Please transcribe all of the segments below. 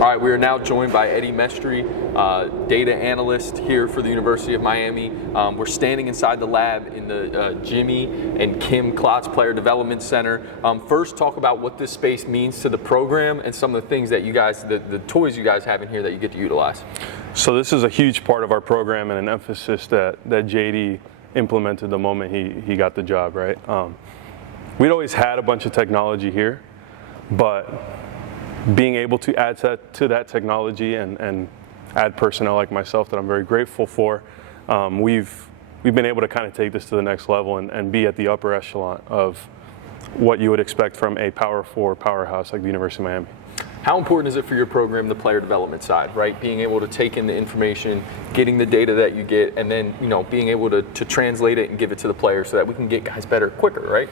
All right, we are now joined by Eddie Mestry, data analyst here for the University of Miami. We're standing inside the lab in the Jimmy and Kim Klotz Player Development Center. First, talk about what this space means to the program and some of the things that you guys, the toys you guys have in here that you get to utilize. So this is a huge part of our program and an emphasis that JD implemented the moment he got the job, right? We'd always had a bunch of technology here, but being able to add to that technology and add personnel like myself that I'm very grateful for, we've been able to kind of take this to the next level and be at the upper echelon of what you would expect from a Power 4 powerhouse like the University of Miami. How important is it for your program, the player development side, right? Being able to take in the information, getting the data that you get, and then being able to translate it and give it to the players so that we can get guys better quicker, right?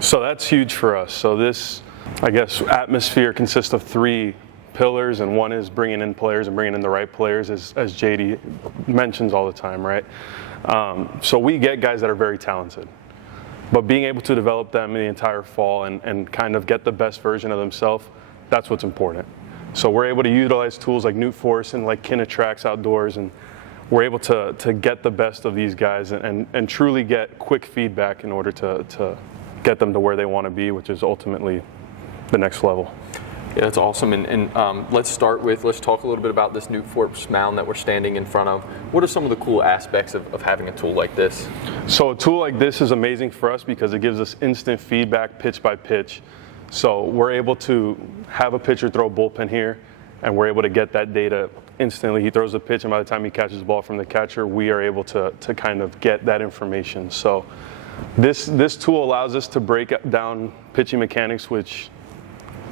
So that's huge for us. So this, I guess, atmosphere consists of 3 pillars, and one is bringing in players and bringing in the right players, as JD mentions all the time, right? So we get guys that are very talented, but being able to develop them in the entire fall and kind of get the best version of themselves, that's what's important. So we're able to utilize tools like Newt Force and like Kinematic outdoors, and we're able to get the best of these guys and truly get quick feedback in order to get them to where they want to be, which is ultimately the next level. Yeah, that's awesome. And let's talk a little bit about this Newt Force mound that we're standing in front of. What are some of the cool aspects of having a tool like this? So a tool like this is amazing for us because it gives us instant feedback pitch by pitch. So we're able to have a pitcher throw a bullpen here, and we're able to get that data instantly. He throws a pitch, and by the time he catches the ball from the catcher, we are able to kind of get that information. So this tool allows us to break down pitching mechanics, which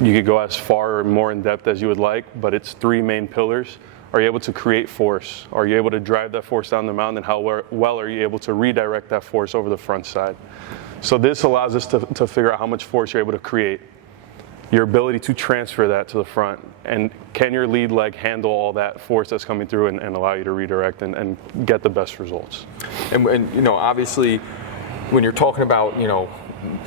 you could go as far or more in depth as you would like, but it's 3 main pillars. Are you able to create force? Are you able to drive that force down the mound? And how well are you able to redirect that force over the front side? So this allows us to figure out how much force you're able to create, your ability to transfer that to the front, and can your lead leg handle all that force that's coming through and allow you to redirect and get the best results. And obviously, when you're talking about,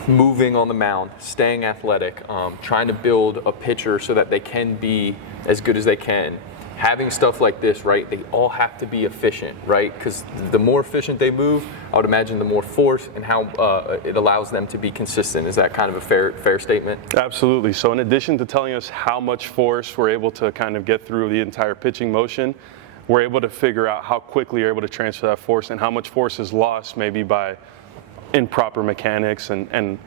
moving on the mound, staying athletic, trying to build a pitcher so that they can be as good as they can, having stuff like this, right, they all have to be efficient, right? Because the more efficient they move, I would imagine the more force and how it allows them to be consistent. Is that kind of a fair statement? Absolutely. So in addition to telling us how much force we're able to kind of get through the entire pitching motion, we're able to figure out how quickly you're able to transfer that force and how much force is lost maybe by improper mechanics. And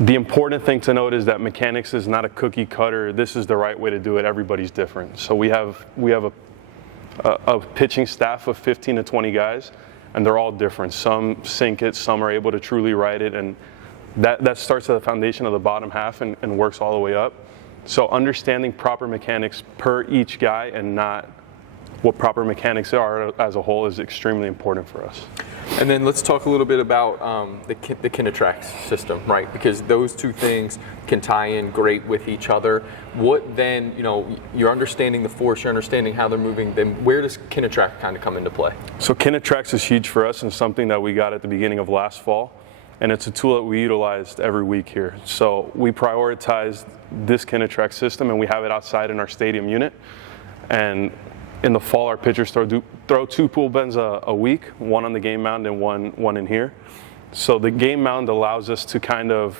the important thing to note is that mechanics is not a cookie cutter. This is the right way to do it. Everybody's different. So we have a pitching staff of 15 to 20 guys, and they're all different. Some sink it, some are able to truly ride it, and that starts at the foundation of the bottom half and works all the way up. So understanding proper mechanics per each guy and not what proper mechanics are as a whole is extremely important for us. And then let's talk a little bit about the kinematic system, right? Because those 2 things can tie in great with each other. What then, you're understanding the force, you're understanding how they're moving, then where does kinematic kind of come into play? So kinematic is huge for us and something that we got at the beginning of last fall. And it's a tool that we utilized every week here. So we prioritized this kinematic system, and we have it outside in our stadium unit. And in the fall, our pitchers throw 2 pool bends a week, one on the game mound and one in here. So the game mound allows us to kind of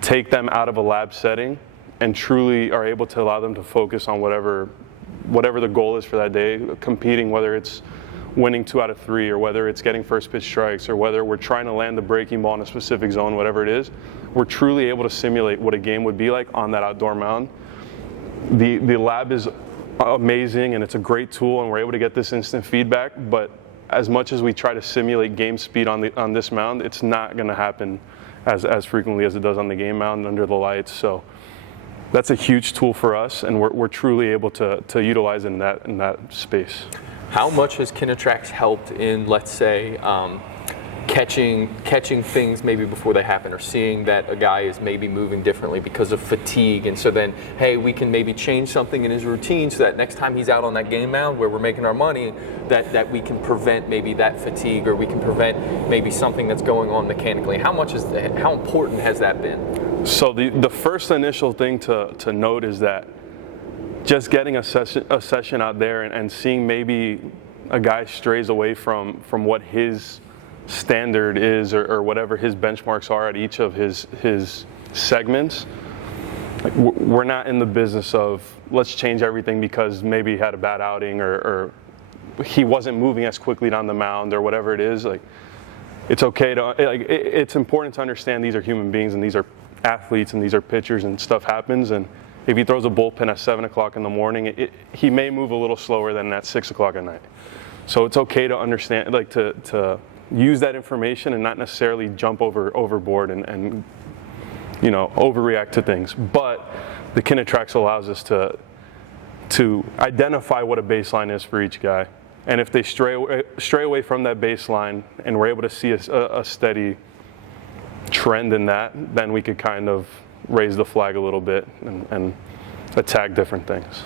take them out of a lab setting and truly are able to allow them to focus on whatever the goal is for that day, competing, whether it's winning 2 out of 3 or whether it's getting first pitch strikes or whether we're trying to land the breaking ball in a specific zone, whatever it is. We're truly able to simulate what a game would be like on that outdoor mound. The lab is amazing, and it's a great tool, and we're able to get this instant feedback, but as much as we try to simulate game speed on this mound, it's not going to happen as frequently as it does on the game mound under the lights. So that's a huge tool for us, and we're truly able to utilize in that space. How much has kinematic helped in, let's say, catching things maybe before they happen, or seeing that a guy is maybe moving differently because of fatigue, and so then, hey, we can maybe change something in his routine so that next time he's out on that game mound where we're making our money, that we can prevent maybe that fatigue, or we can prevent maybe something that's going on mechanically. How important has that been? So the first initial thing to note is that just getting a session out there and seeing maybe a guy strays away from what his standard is or whatever his benchmarks are at each of his segments. Like, we're not in the business of let's change everything because maybe he had a bad outing or he wasn't moving as quickly down the mound or whatever it is. Like, it's okay to, like, it's important to understand these are human beings and these are athletes and these are pitchers and stuff happens. And if he throws a bullpen at 7 o'clock in the morning, he may move a little slower than at 6 o'clock at night. So it's okay to understand, like, to use that information and not necessarily jump overboard and you know, overreact to things. But the Kinetrax allows us to identify what a baseline is for each guy. And if they stray away from that baseline and we're able to see a steady trend in that, then we could kind of raise the flag a little bit and attack different things.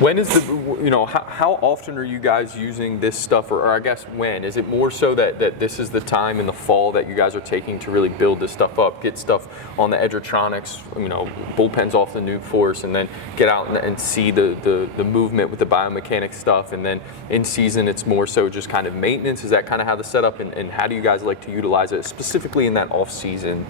When is the, you know, how often are you guys using this stuff, or I guess when? Is it more so that this is the time in the fall that you guys are taking to really build this stuff up, get stuff on the edgertronics, you know, bullpens off the new force, and then get out and see the movement with the biomechanics stuff, and then in season it's more so just kind of maintenance? Is that kind of how the setup, and how do you guys like to utilize it, specifically in that off-season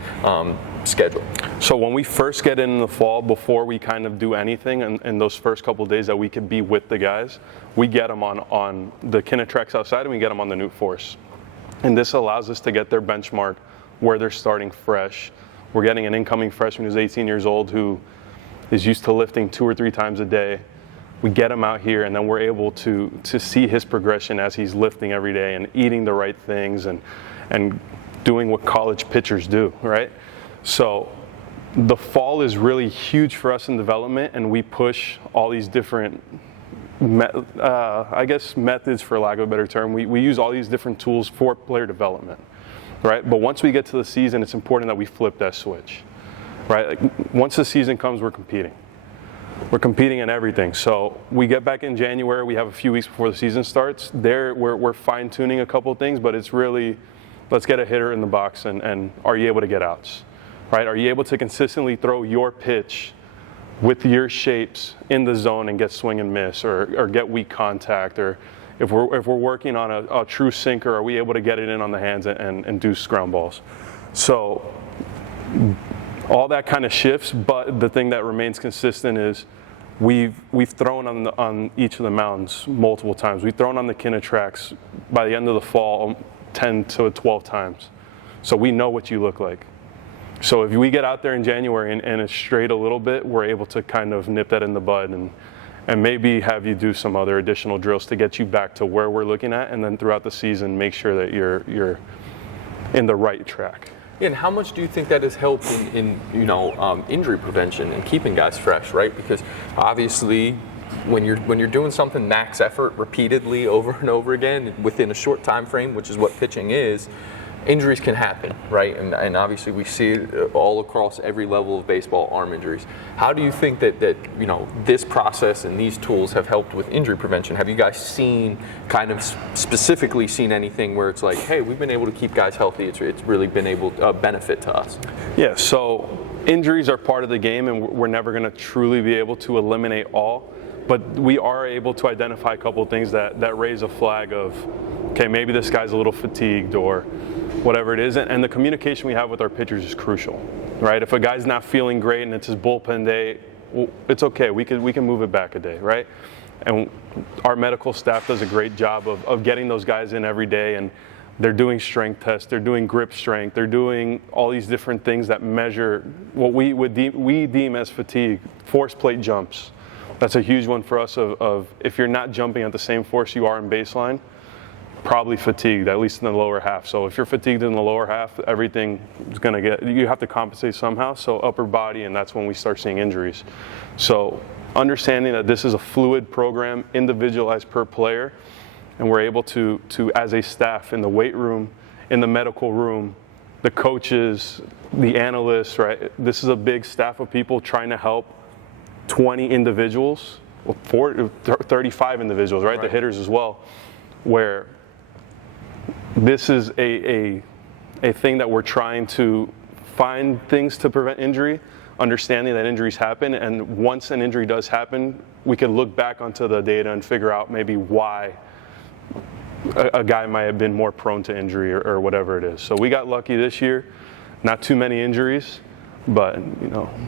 schedule? So when we first get in the fall, before we kind of do anything, and those first couple of days that we could be with the guys, we get them on the Kinetrax outside and we get them on the Newt Force. And this allows us to get their benchmark where they're starting fresh. We're getting an incoming freshman who's 18 years old who is used to lifting 2 or 3 times a day. We get him out here and then we're able to see his progression as he's lifting every day and eating the right things and doing what college pitchers do, right? So the fall is really huge for us in development, and we push all these different, I guess, methods, for lack of a better term. We use all these different tools for player development, right? But once we get to the season, it's important that we flip that switch, right? Like, once the season comes, we're competing. We're competing in everything. So we get back in January. We have a few weeks before the season starts. There, we're fine-tuning a couple of things, but it's really, let's get a hitter in the box, and are you able to get outs? Right? Are you able to consistently throw your pitch with your shapes in the zone and get swing and miss, or get weak contact? Or if we're working on a true sinker, are we able to get it in on the hands and do ground balls? So all that kind of shifts, but the thing that remains consistent is we've thrown on each of the mounds multiple times. We've thrown on the Kinetrax by the end of the fall 10 to 12 times. So we know what you look like. So if we get out there in January and it's straight a little bit, we're able to kind of nip that in the bud and maybe have you do some other additional drills to get you back to where we're looking at, and then throughout the season make sure that you're in the right track. Yeah, and how much do you think that has helped in you know, injury prevention and keeping guys fresh, right? Because obviously when you're doing something max effort repeatedly over and over again within a short time frame, which is what pitching is, injuries can happen, right? And obviously we see it all across every level of baseball, arm injuries. How do you think that you know, this process and these tools have helped with injury prevention? Have you guys seen, kind of specifically seen anything where it's like, hey, we've been able to keep guys healthy, it's really been able to benefit to us? Yeah, so injuries are part of the game, and we're never going to truly be able to eliminate all, but we are able to identify a couple of things that raise a flag of, okay, maybe this guy's a little fatigued or whatever it is, and the communication we have with our pitchers is crucial, right? If a guy's not feeling great and it's his bullpen day, well, it's okay. We can move it back a day, right? And our medical staff does a great job of getting those guys in every day, and they're doing strength tests, they're doing grip strength, they're doing all these different things that measure what we deem as fatigue. Force plate jumps. That's a huge one for us of if you're not jumping at the same force you are in baseline, probably fatigued, at least in the lower half. So if you're fatigued in the lower half, everything is going to you have to compensate somehow. So upper body, and that's when we start seeing injuries. So understanding that this is a fluid program, individualized per player, and we're able to as a staff in the weight room, in the medical room, the coaches, the analysts, right? This is a big staff of people trying to help 20 individuals, 35 individuals, right? The hitters as well, where this is a thing that we're trying to find things to prevent injury, understanding that injuries happen, and once an injury does happen, we can look back onto the data and figure out maybe why a guy might have been more prone to injury or whatever it is. So we got lucky this year, not too many injuries, but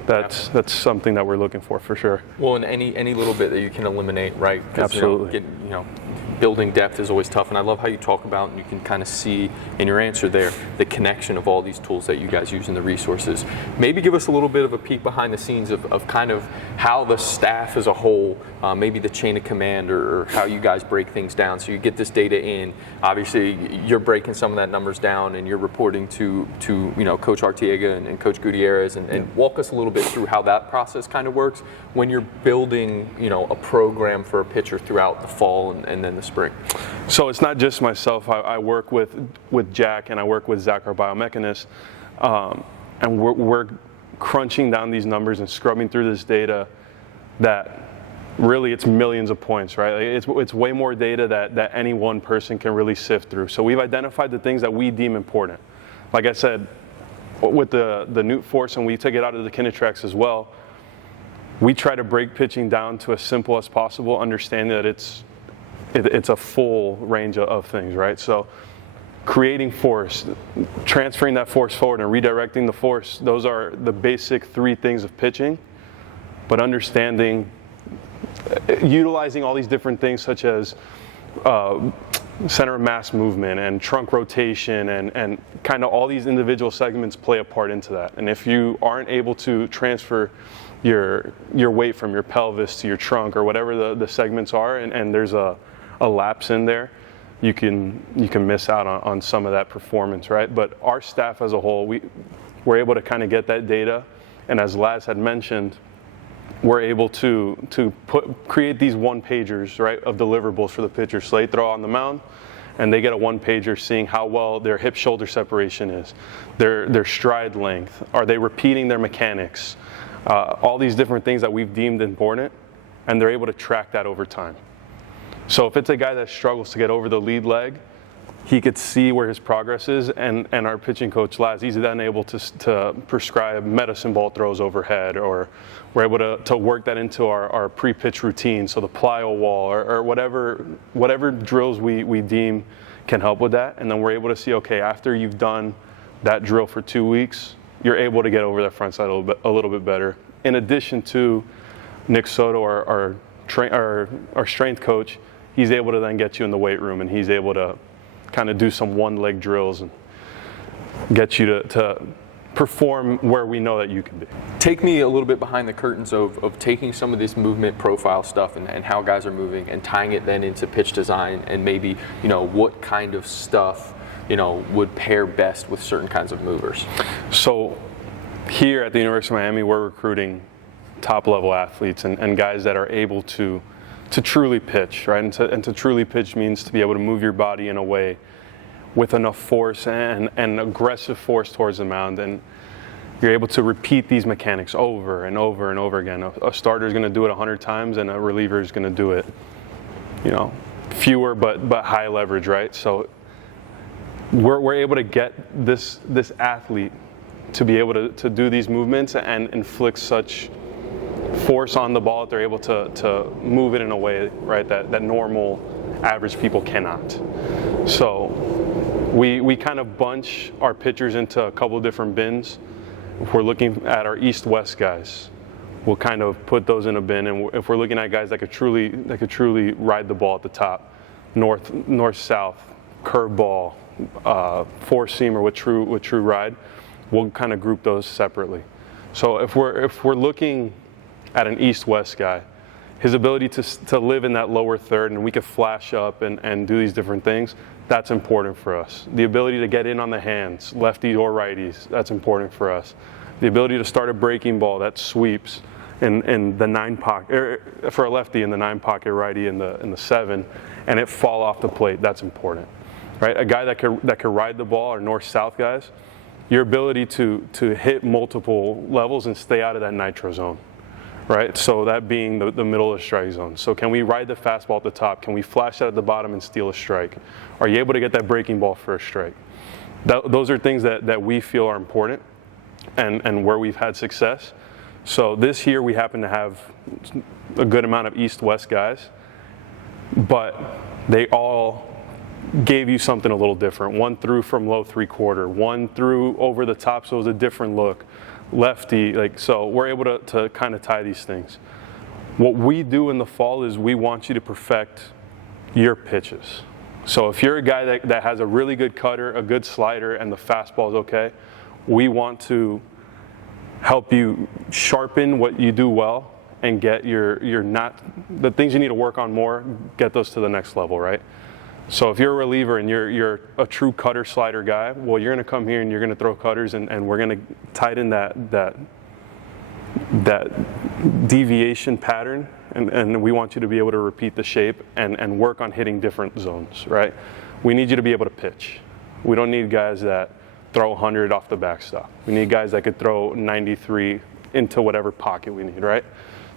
that's something that we're looking for sure. Well, and any little bit that you can eliminate, right? Absolutely. Building depth is always tough, and I love how you talk about, and you can kind of see in your answer there, the connection of all these tools that you guys use in the resources. Maybe give us a little bit of a peek behind the scenes of kind of how the staff as a whole, maybe the chain of command, or how you guys break things down. So you get this data in, obviously you're breaking some of that numbers down, and you're reporting to Coach Artiega and Coach Gutierrez, and walk us a little bit through how that process kind of works when you're building a program for a pitcher throughout the fall and then the spring. So it's not just myself. I work with Jack, and I work with Zach, our biomechanist, and we're crunching down these numbers and scrubbing through this data that really it's millions of points, right? It's way more data that any one person can really sift through. So we've identified the things that we deem important. Like I said, with the Newt force, and we take it out of the Kinetrex as well, we try to break pitching down to as simple as possible, understanding that it's a full range of things, right? So creating force, transferring that force forward and redirecting the force, those are the basic three things of pitching. But understanding, utilizing all these different things such as center of mass movement and trunk rotation and kind of all these individual segments play a part into that. And if you aren't able to transfer your weight from your pelvis to your trunk or whatever the segments are, and there's a lapse in there, you can miss out on some of that performance, right? But our staff as a whole, we're able to kind of get that data, and as Laz had mentioned, we're able to create these one-pagers, right, of deliverables for the pitcher. So they throw on the mound, and they get a one-pager seeing how well their hip-shoulder separation is, their stride length, are they repeating their mechanics, all these different things that we've deemed important, and they're able to track that over time. So if it's a guy that struggles to get over the lead leg, he could see where his progress is, and our pitching coach, Laz, he's then able to prescribe medicine ball throws overhead, or we're able to work that into our pre-pitch routine, so the plyo wall, or whatever drills we deem can help with that, and then we're able to see, okay, after you've done that drill for 2 weeks, you're able to get over that front side a little bit better. In addition to Nick Soto, our strength coach, he's able to then get you in the weight room, and he's able to kind of do some one-leg drills and get you to perform where we know that you can be. Take me a little bit behind the curtains of taking some of this movement profile stuff and how guys are moving and tying it then into pitch design, and maybe what kind of stuff would pair best with certain kinds of movers. So here at the University of Miami, we're recruiting top-level athletes and guys that are able to truly pitch, right? And to truly pitch means to be able to move your body in a way with enough force and aggressive force towards the mound, and you're able to repeat these mechanics over and over and over again. A starter is going to do it 100 times, and a reliever is going to do it, fewer but high leverage, right? So we're able to get this athlete to be able to do these movements and inflict such force on the ball that they're able to move it in a way, right, that normal average people cannot. So we kind of bunch our pitchers into a couple of different bins. If we're looking at our east-west guys, we'll kind of put those in a bin, and if we're looking at guys that could truly ride the ball at the top, north-south, curveball, four-seamer with true ride, we'll kind of group those separately. So if we're looking at an east-west guy, his ability to live in that lower third, and we could flash up and do these different things, that's important for us. The ability to get in on the hands, lefties or righties, that's important for us. The ability to start a breaking ball that sweeps in the 9 pocket, for a lefty in the 9 pocket, righty in the 7, and it fall off the plate, that's important. Right? A guy that could ride the ball, or north-south guys, your ability to hit multiple levels and stay out of that nitro zone. Right, so that being the middle of the strike zone. So can we ride the fastball at the top? Can we flash that at the bottom and steal a strike? Are you able to get that breaking ball for a strike? Those are things that we feel are important and where we've had success. So this year we happen to have a good amount of east-west guys, but they all gave you something a little different. One threw from low three-quarter, one threw over the top, so it was a different look. Lefty, so we're able to kind of tie these things. What we do in the fall is we want you to perfect your pitches. So if you're a guy that has a really good cutter, a good slider, and the fastball is okay, we want to help you sharpen what you do well and get the things you need to work on more, get those to the next level, right? So if you're a reliever and you're a true cutter slider guy, well, you're going to come here and you're going to throw cutters, and we're going to tighten that deviation pattern, and we want you to be able to repeat the shape and work on hitting different zones, right? We need you to be able to pitch. We don't need guys that throw 100 off the backstop. We need guys that could throw 93 into whatever pocket we need, right?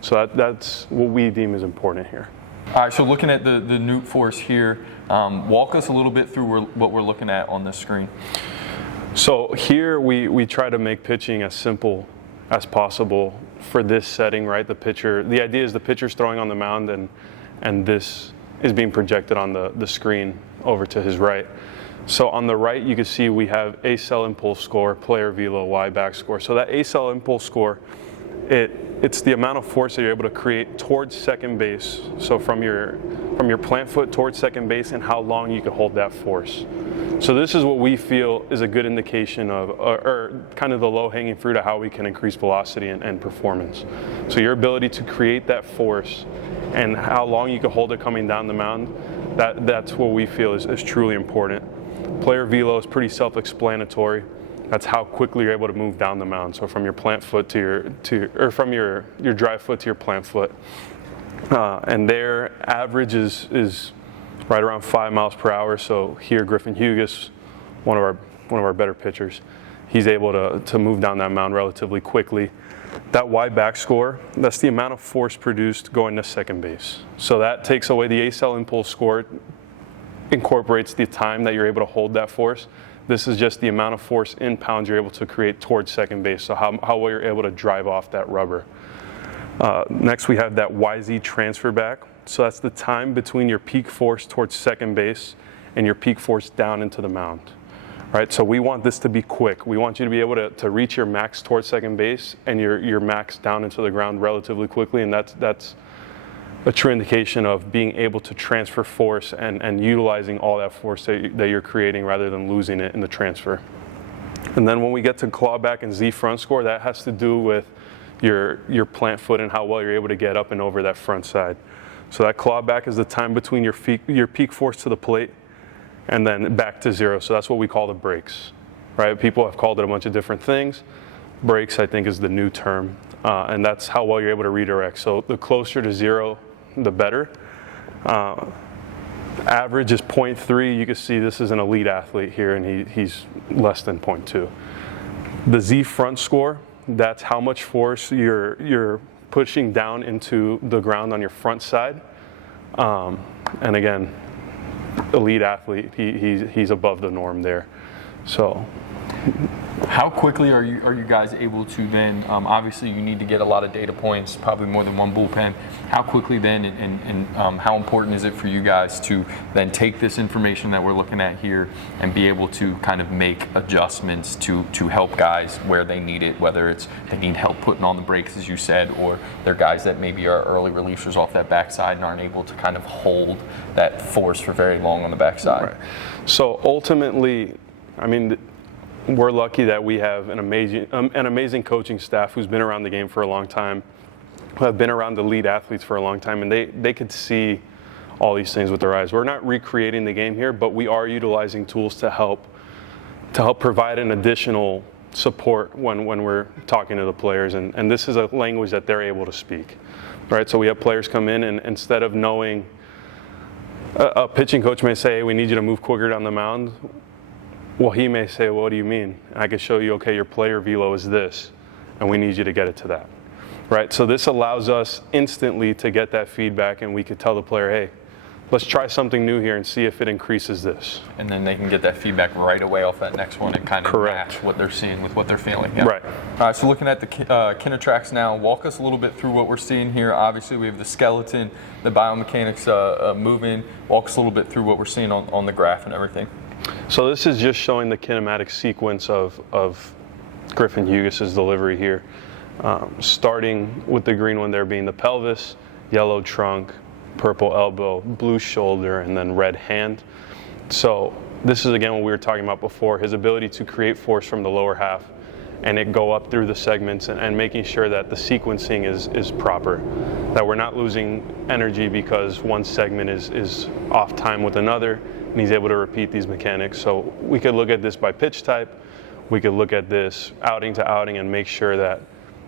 So that's what we deem is important here. All right, so looking at the Newt Force here, walk us a little bit through what we're looking at on this screen. So here we try to make pitching as simple as possible for this setting, right? The idea is the pitcher's throwing on the mound, and this is being projected on the screen over to his right. So on the right, you can see we have A cell impulse score, player velo, Y back score. So that A cell impulse score, it's the amount of force that you're able to create towards second base. So from your plant foot towards second base, and how long you can hold that force. So this is what we feel is a good indication of, or kind of the low-hanging fruit of how we can increase velocity and performance. So your ability to create that force and how long you can hold it coming down the mound, that's what we feel is truly important. Player velo is pretty self-explanatory. That's how quickly you're able to move down the mound. So from your plant foot or from your drive foot to your plant foot. And their average is right around 5 miles per hour. So here, Griffin Hughes, one of our better pitchers, he's able to move down that mound relatively quickly. That Y back score, that's the amount of force produced going to second base. So that takes away the A cell impulse score, incorporates the time that you're able to hold that force. This is just the amount of force in pounds you're able to create towards second base, so how well you're able to drive off that rubber. Next, we have that YZ transfer back. So that's the time between your peak force towards second base and your peak force down into the mound. Right? So we want this to be quick. We want you to be able to reach your max towards second base and your max down into the ground relatively quickly, and that's a true indication of being able to transfer force and utilizing all that force that you're creating rather than losing it in the transfer. And then when we get to clawback and Z front score, that has to do with your plant foot and how well you're able to get up and over that front side. So that clawback is the time between your peak force to the plate and then back to zero. So that's what we call the breaks, right? People have called it a bunch of different things. Breaks, I think, is the new term, and that's how well you're able to redirect. So the closer to zero, the better. Average is 0.3. You can see this is an elite athlete here, and he's less than 0.2. The Z front score, that's how much force you're pushing down into the ground on your front side. And again, elite athlete, he's above the norm there. So how quickly are you guys able to then, obviously you need to get a lot of data points, probably more than one bullpen. How quickly then and how important is it for you guys to then take this information that we're looking at here and be able to kind of make adjustments to help guys where they need it, whether it's they need help putting on the brakes, as you said, or they're guys that maybe are early relievers off that backside and aren't able to kind of hold that force for very long on the backside. Right. So ultimately, I mean, we're lucky that we have an amazing coaching staff who's been around the game for a long time, who have been around the elite athletes for a long time, and they could see all these things with their eyes. We're not recreating the game here, but we are utilizing tools to help provide an additional support when we're talking to the players, and this is a language that they're able to speak. Right? So we have players come in, and instead of knowing, a pitching coach may say, hey, we need you to move quicker down the mound. Well, he may say, well, what do you mean? I can show you, okay, your player velo is this, and we need you to get it to that, right? So this allows us instantly to get that feedback, and we could tell the player, hey, let's try something new here and see if it increases this. And then they can get that feedback right away off that next one and kind of Correct. match what they're seeing with what they're feeling. Yeah. Right. All right, so looking at the kinematic now, walk us a little bit through what we're seeing here. Obviously, we have the skeleton, the biomechanics moving. Walk us a little bit through what we're seeing on the graph and everything. So this is just showing the kinematic sequence of Griffin Hugis's delivery here. Starting with the green one there being the pelvis, yellow trunk, purple elbow, blue shoulder, and then red hand. So this is again what we were talking about before, his ability to create force from the lower half and it go up through the segments and making sure that the sequencing is proper, that we're not losing energy because one segment is off time with another and he's able to repeat these mechanics. So we could look at this by pitch type, we could look at this outing to outing and make sure that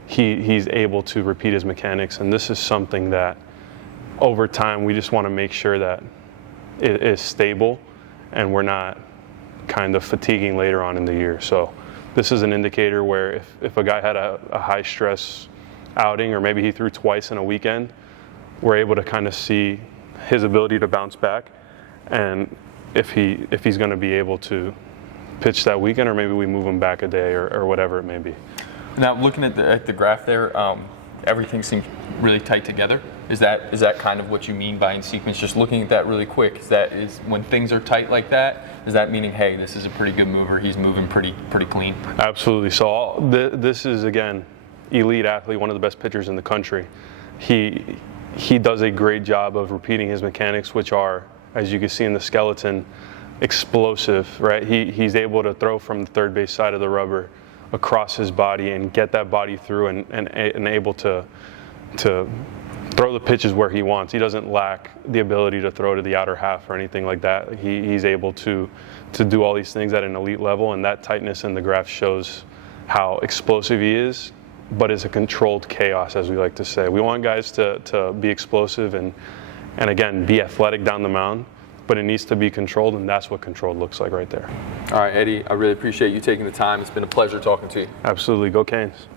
he's able to repeat his mechanics. And this is something that over time we just want to make sure that it is stable and we're not kind of fatiguing later on in the year. So this is an indicator where if a guy had a high stress outing or maybe he threw twice in a weekend, we're able to kind of see his ability to bounce back and if he's going to be able to pitch that weekend, or maybe we move him back a day or whatever it may be. Now looking at the graph there, everything seems really tight together. Is that kind of what you mean by in sequence? Just looking at that really quick, is when things are tight like that, is that meaning, hey, this is a pretty good mover, he's moving pretty clean? Absolutely. So this is, again, elite athlete, one of the best pitchers in the country. He does a great job of repeating his mechanics, which are, as you can see in the skeleton, explosive, right? He's able to throw from the third base side of the rubber across his body and get that body through and able to throw the pitches where he wants. He doesn't lack the ability to throw to the outer half or anything like that. He's able to do all these things at an elite level, and that tightness in the graph shows how explosive he is, but it's a controlled chaos, as we like to say. We want guys to be explosive and again, be athletic down the mound, but it needs to be controlled, and that's what controlled looks like right there. All right, Eddie, I really appreciate you taking the time. It's been a pleasure talking to you. Absolutely. Go Canes.